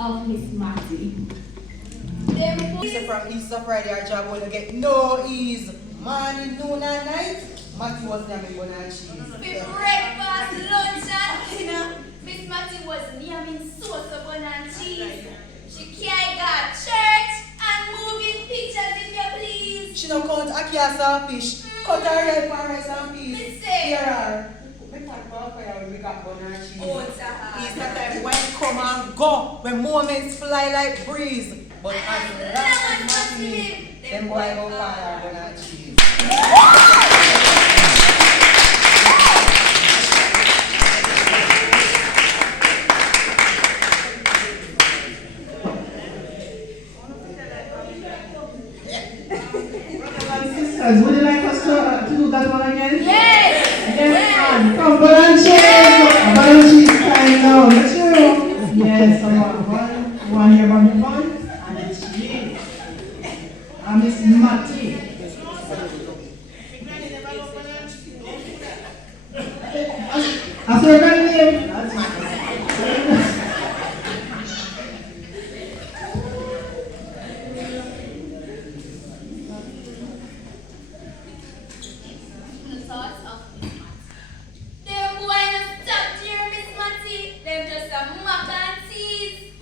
of Miss Matty. Lisa from Easter Friday, our job will get no ease. Morning, noon, and night. Matty was naming bun and cheese. For breakfast, lunch, and dinner, Miss Matty was naming sauce of bun and cheese. She can't got church and moving pictures if you please. She no count akia fish. Cut her head for rice and peas. Miss Here are. Me pack my fire when we got bun and cheese. Oh, it's a hard. Easter time when come and go, when moments fly like breeze. But as long as Matty live, them boy go fire bun and cheese. Sisters, would you like us to do that one again? Yes! Yes, come, Balanchi is time now. Let's go. Yes, one here, one, and it's you. And Miss Matty. As your grand name. The thoughts of Miss Matty. Them boy no stop dear Miss Matty. Them just a mock and tease.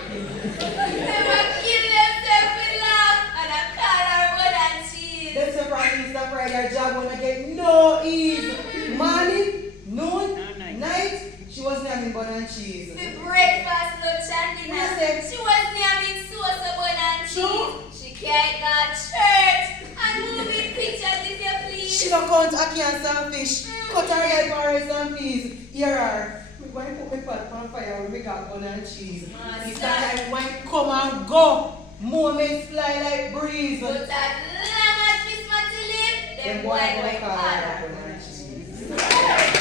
Them a kill themselves with laugh and a call her bun and cheese. Them say from Easter Friday, our job will get no ease. Morning, noon, night, she was naming bun and cheese. For breakfast, lunch, and dinner, Yes, she was naming sauce of bun and True. cheese. She can't got church and moving pictures if you please. She no count akia and fish. Cut her head for rice and peas. Here are. Me going to put my pot on fire when we got bun and cheese. Easter time when come and go. Moments fly like breeze. But as long as Miss Matty live, them boy Them boy going go fire harder. bun and cheese.